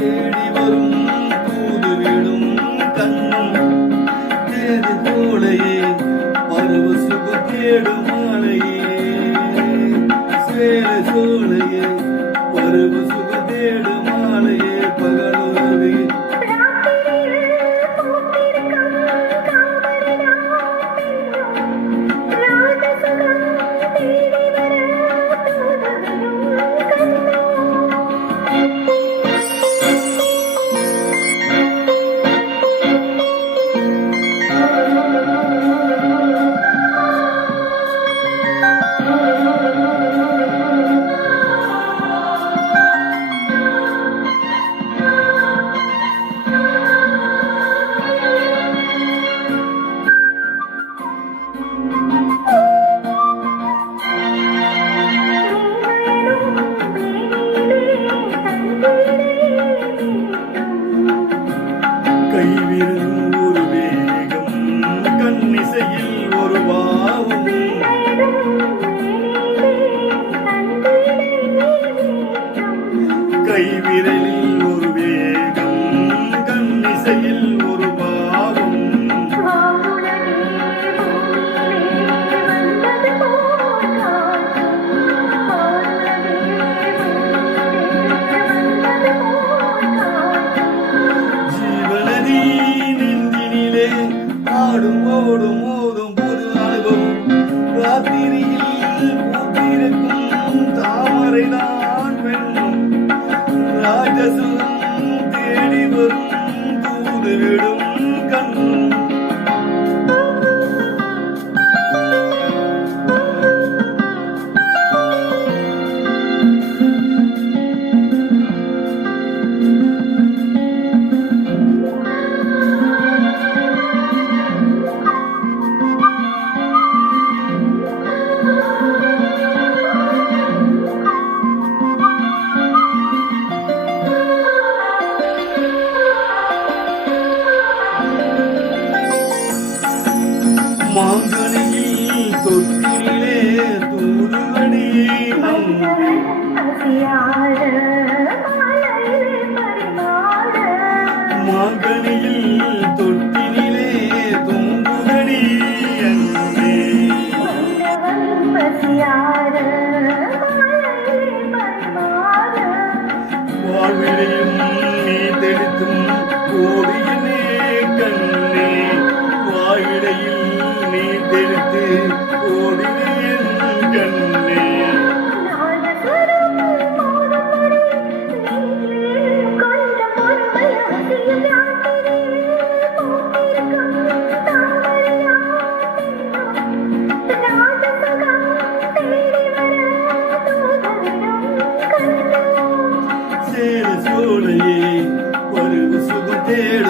தேடி வரும் தூது விடும் கண்ணும் தேடி போலையே பருவ சுக தேடும் மாலையே சேலை சோலையே பருவ சுக தேடும் மாலையே பகலோவே கைவிரல் ஒரு வேகம் கண்ணிசையில் ஒரு பாவம் கைவிரலில் ஒரு வேகம் கண்ணிசையில் ஒரு பாவம் ஆடும் ஓடும் ஓடும் பொது அனுபவம் ராத்திரியில் பூத்திருக்கும் தாமரைதான் வெண்ணும் ராஜசுகம் தேடி வரும் தூது விடும் கண்ணும் மாங்கனியில் தொட்டிலே தூதுவடி மாங்கனியில் தொட்டிலே தூங்குதடி அங்கே வாழ்விலையும் நீ தெளித்தும் ஓடியனே கண்ணே வாயிலையில் நீ தெளித்து ஓடினேன் கண்ணே சேலை சோலையே பருவ சுகம் தேடும்